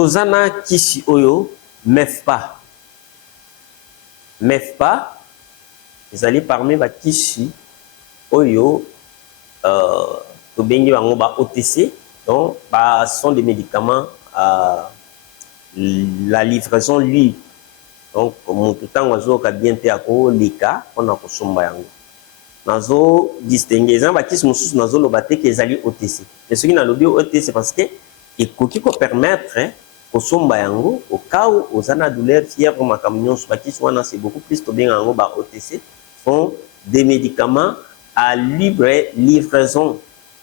tozana kisi oyo MEFPA. MEFPA, ils allaient parmi ba kisi oyo tobengi bango ba OTC, donc sont des médicaments la livraison libre. Donc mon tout temps ozo ka bien te ako lika on a kosomba yango. Nazo distinguer ça ba kisi mususu nazo lobate ke ezali OTC. Mais ce qui na lobi OTC parce que ekoki ko permettre kosomba yango au cas où ozana douleur fièvre makamnyon so ba kisi wana c'est beaucoup plus to bien yango ba OTC sont des médicaments à libre livraison.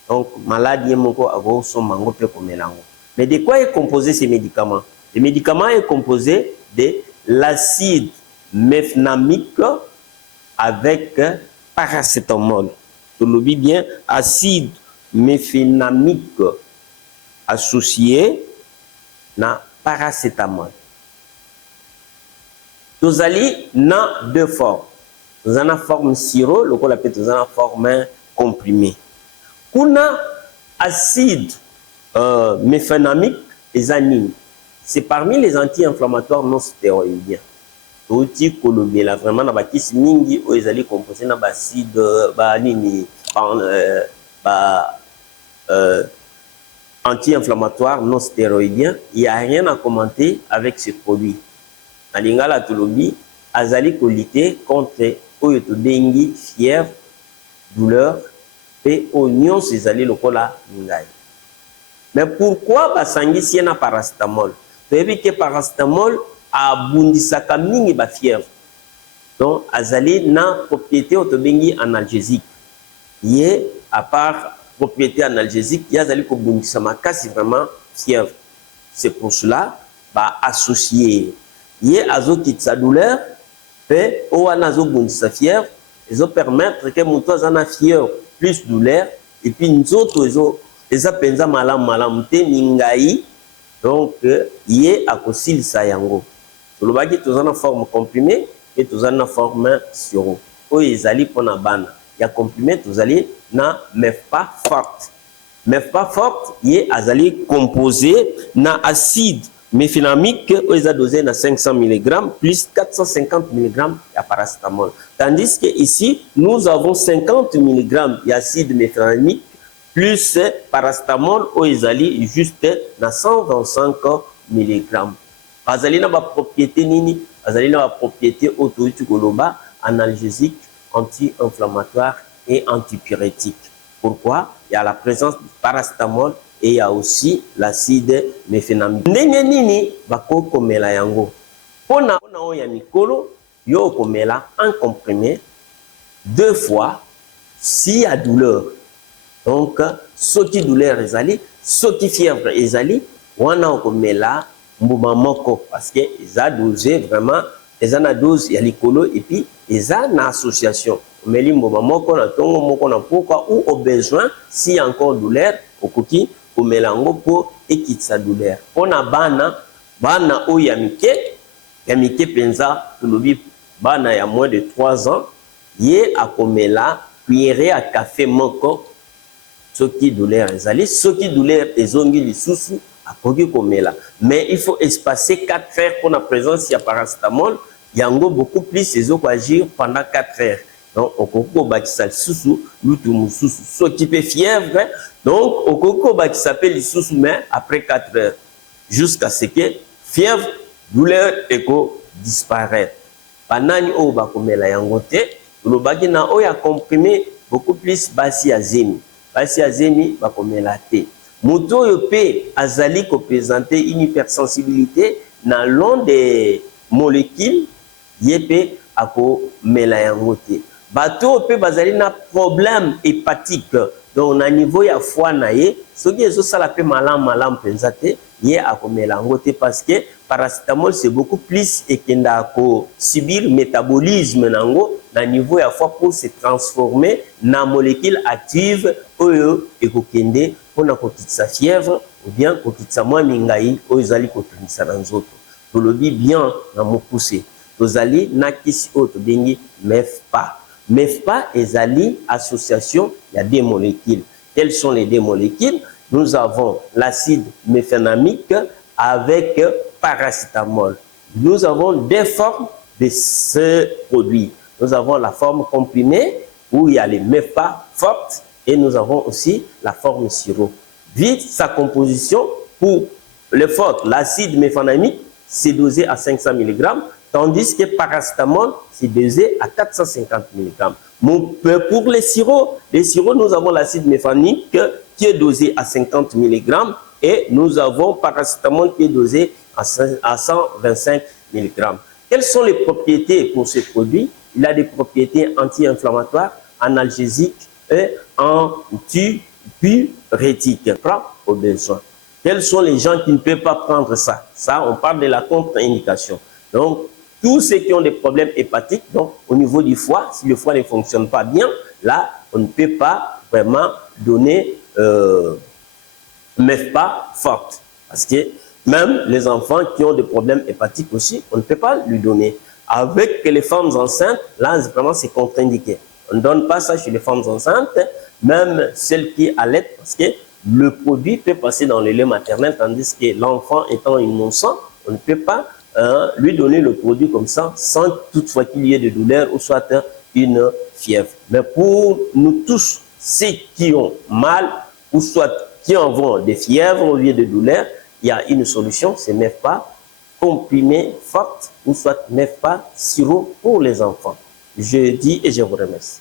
Donc maladie moko avo somba yango pe komelango. Mais de quoi est composé ces médicaments? Les médicaments est composé de l'acide mefnamique avec paracétamol. Tu le dis bien, acide mefnamique associé na paracétamol. Nous allons dans deux formes. Nous avons la forme sirop, le qu'on appelle la forme comprimée. Kuna acide mefnamique et anine. C'est parmi les anti-inflammatoires non stéroïdiens. Outil kolobela vraiment na bakisi mingi o ezali composé na acide anti-inflammatoire non stéroïdien. Il n'y a rien à commenter avec ce produit. Na lingala tolobi azali kolité contre oyo to dengi fièvre, douleur et oignon ezali lokola ngai. Mais pourquoi basangisi na paracétamol? Vous savez que paracétamol a bundisaka mingi ba fièvre. Donc azali na propriété autobengi analgésique. Yé à part propriété analgésique, il y a azali ko bundisa makasi vraiment fièvre. C'est pour cela ba associé yé azo kitsa douleur pe o anazo bundisa fièvre, ils ont permettre que muto azana fièvre plus douleur et puis nzoto eza penza malam te ningai. Donc yé a kosil sa yango. Le bagi tous en forme comprimée et tous en forme sirop. O ezali pona bana. Ya comprimé tous allez na MEFPA forte. MEFPA forte yé azali composé na acide mefenamique o eza dosé na 500 mg plus 450 mg ya paracétamol. Tandis que ici nous avons 50 mg d'acide mefenamique plus paracétamol o ezali juste na 125 mg. Azali na ba propriété nini? Azali na ba propriété auto-koloba analgésique, anti-inflammatoire et antipyrétique. Pourquoi? Il y a la présence du paracétamol et il y a aussi l'acide mefenamique. Ndenge nini bako komela yango? Pona oya mikolo yo komela en comprimé 2 fois s'il y a douleur. Donc soki douleur ezali, soki fièvre ezali, wana okomela mbuma moko parce que eza dosé vraiment eza na dose ya likolo et puis eza na association omeli mbuma moko na tongo moko na pourquoi ou au besoin si y a encore douleur okoki komela ngo po ekitsa douleur. Pona bana o ya mike penza tolobi bana ya moins de 3 ans ye akomela cuillère à café moko soki douleur ezali, soki douleur ezongi lisusu akoki komela. Mais il faut espacer 4 heures pour la présence ya paracétamol. Yango beaucoup plus ezo ko agir pendant 4 heures. Donc okoko bakisa lisusu lutu mususu soki pe fièvre. Donc okoko bakisa pe lisusu mais après 4 heures jusqu'à ce que fièvre douleur eko disparaître. Banani o bakomela yango te lobaki na o ya comprimé beaucoup plus basi ya zemi. Basi ya zemi bakomela te. Moto yo pe azali ko présenter une hypersensibilité dans long des molécules yépe ako mela yango te. Bato pe bazali na problème hépatique donc na niveau ya foie na ye soki ezo sala pe malam penza te ye ako mela yango te parce que paracétamol c'est beaucoup plus ekenda ko subir métabolisme nango na niveau ya foie pour se transformer na molécule active oyo ekokende pona kokitisa fièvre ou bien kokitisa mwa mingai oyo ezali kotunisa na nzoto. Tolobi bien na mokuse tozali na kisi oyo tobengi MEFPA. MEFPA ezali association, il y a des molécules. Quelles sont les 2 molécules? Nous avons l'acide mefenamique avec paracétamol. Nous avons des formes de ce produit. Nous avons la forme comprimée où il y a les MEFA fortes et nous avons aussi la forme sirop. Vite, sa composition pour les fortes, l'acide méfenamique, c'est dosé à 500 mg, tandis que paracétamol, c'est dosé à 450 mg. Pour les sirops, nous avons l'acide méfanique qui est dosé à 50 mg et nous avons paracétamol qui est dosé à 125 mg. Quelles sont les propriétés pour ce produit? Il a des propriétés anti-inflammatoires, analgésiques et antipurétiques. Prends au besoin. Quels sont les gens qui ne peuvent pas prendre ça? Ça, on parle de la contre-indication. Donc, tous ceux qui ont des problèmes hépatiques, donc au niveau du foie, si le foie ne fonctionne pas bien, là, on ne peut pas vraiment donner MEFPA forte. Parce que même les enfants qui ont des problèmes hépatiques aussi, on ne peut pas lui donner. Avec les femmes enceintes, là, vraiment, c'est contre-indiqué. On ne donne pas ça chez les femmes enceintes, même celles qui allaitent, parce que le produit peut passer dans le lait maternel, tandis que l'enfant étant innocent, on ne peut pas lui donner le produit comme ça, sans toutefois qu'il y ait de douleur ou soit une fièvre. Mais pour nous tous, ceux qui ont mal, ou soit qui en vont des fièvres au lieu de douleur, il y a une solution, c'est MEFPA comprimé forte ou soit MEFPA sirop pour les enfants. Je dis et je vous remercie.